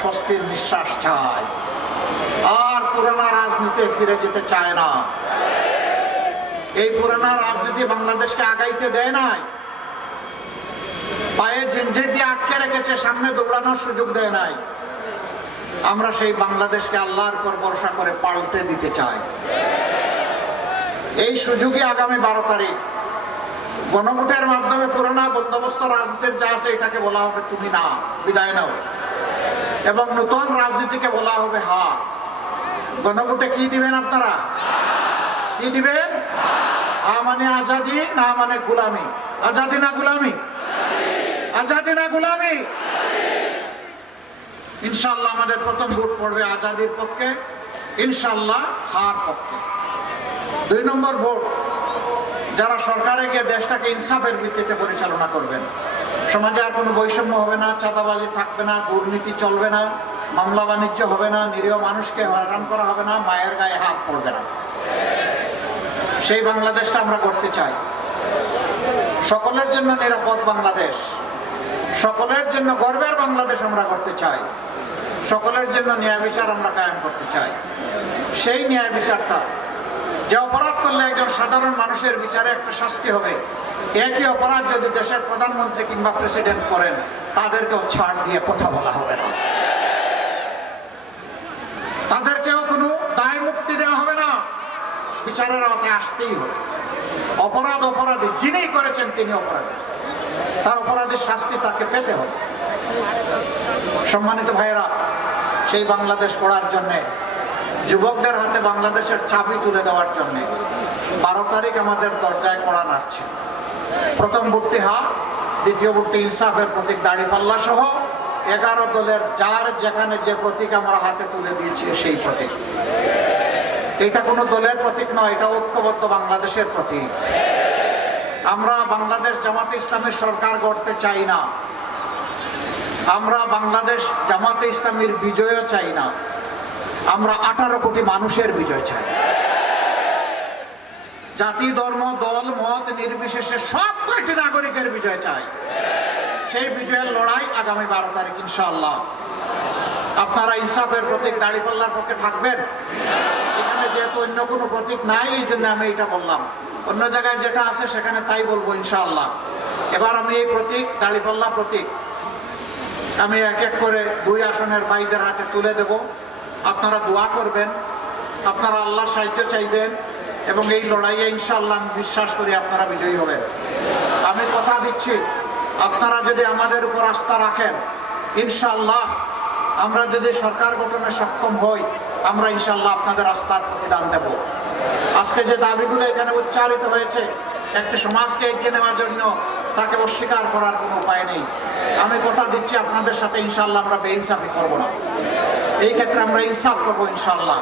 স্বস্তির নিঃশ্বাস চায়, আর পুরানা রাজনীতি ফিরে যেতে চায় না। এই পুরানা রাজনীতি বাংলাদেশকে আগাইতে দেয় নাই, পায়ে জিঞ্জির দিয়ে আটকে রেখেছে, সামনে দৌড়ানোর সুযোগ দেয় নাই। আমরা সেই বাংলাদেশকে আল্লাহর উপর ভরসা করে পাল্টে দিতে চাই। এই সুযোগে আগামী 12 তারিখ গণভোটের মাধ্যমে পুরোনো বন্দোবস্ত রাজনীতির যা আছে এটাকে বলা হবে তুমি না, বিদায় নাও, এবং নতুন রাজনীতিকে বলা হবে হা। গণভোটে কি দিবেন আপনারা? কি দিবেন? হা মানে আজাদি, না মানে গোলামি। আজাদি না গোলামি? আজাদি না গোলামি? ইনশাআল্লাহ আমাদের প্রথম ভোট পড়বে আজাদির পক্ষে, ইনশাআল্লাহ হার পক্ষে। 2 নম্বর ভোট, যারা সরকারে গিয়ে দেশটাকে ইনসাফের ভিত্তিতে পরিচালনা করবেন। সমাজে আর কোনো বৈষম্য হবে না, চাঁদাবাজি থাকবে না, দুর্নীতি চলবে না, মামলা বাণিজ্য হবে না, নিরীহ মানুষকে হয়রান করা হবে না, মায়ের গায়ে হাত পড়বে না। সেই বাংলাদেশটা আমরা করতে চাই। সকলের জন্য নিরাপদ বাংলাদেশ, সকলের জন্য গর্বের বাংলাদেশ আমরা করতে চাই। সকলের জন্য ন্যায় বিচার আমরা কায়েম করতে চাই। সেই ন্যায় বিচারটা, যে অপরাধ করলে একজন সাধারণ মানুষের বিচারে একটা শাস্তি হবে, একই অপরাধ যদি দেশের প্রধানমন্ত্রী কিংবা প্রেসিডেন্ট করেন, তাদেরকেও ছাড় দিয়ে কথা বলা হবে না, তাদেরকেও কোনো দায় মুক্তি দেওয়া হবে না, বিচারের আওতায় আসতেই হবে। অপরাধ অপরাধী, যিনি করেছেন তিনি অপরাধী, তার অপরাধের শাস্তি তাকে পেতে হবে। সম্মানিত ভাইয়েরা, সেই বাংলাদেশ গড়ার জন্য, যুবকদের হাতে বাংলাদেশের চাবি তুলে দেওয়ার জন্য 12 তারিখ আমাদের দরজায় কড়া নাড়ছে। প্রথম ভোটটি হা, দ্বিতীয় ভোটটি ইনসাফের প্রতীক দাঁড়িপাল্লা সহ 11 দলের যার যেখানে যে প্রতীক আমরা হাতে তুলে দিয়েছি সেই প্রতীক। এটা কোনো দলের প্রতীক নয়, এটা ঐক্যবদ্ধ বাংলাদেশের প্রতীক। আমরা বাংলাদেশ জামাতে ইসলামের সরকার গড়তে চাই না, আমরা বাংলাদেশ জামাতে ইসলামীর বিজয়ও চাই না, আমরা 18 কোটি মানুষের বিজয় চাই। জাতি, ধর্ম, দল, মত নির্বিশেষে সব কয়টি নাগরিকের বিজয় চাই। সেই বিজয়ের লড়াই আগামী 12 তারিখ ইনশাআল্লাহ। আপনারা ইনসাফের প্রতীক দাঁড়িপাল্লার পক্ষে থাকবেন। এখানে যেহেতু অন্য কোনো প্রতীক নাই, এই জন্য আমি এটা বললাম। অন্য জায়গায় যেটা আছে সেখানে তাই বলবো ইনশাআল্লাহ। এবার আমি এই প্রতীক, দাঁড়িপাল্লা প্রতীক, আমি এক এক করে 2 আসনের ভাইদের হাতে তুলে দেব। আপনারা দোয়া করবেন, আপনারা আল্লাহর সাহায্য চাইবেন, এবং এই লড়াইয়ে ইনশাআল্লাহ আমি বিশ্বাস করি আপনারা বিজয়ী হবেন। আমি কথা দিচ্ছি, আপনারা যদি আমাদের উপর আস্থা রাখেন, ইনশাআল্লাহ আমরা যদি সরকার গঠনে সক্ষম হই, আমরা ইনশাআল্লাহ আপনাদের আস্থার প্রতিদান দেব। আজকে যে দাবিগুলো এখানে উচ্চারিত হয়েছে, একটি সমাজকে এগিয়ে নেওয়ার জন্য, তাকে অস্বীকার করার কোনো উপায় নেই। আমি কথা দিচ্ছি আপনাদের সাথে ইনশাআল্লাহ আমরা বেইনসাফি করব না, এই ক্ষেত্রে আমরা ইনসাফ করবো ইনশাআল্লাহ।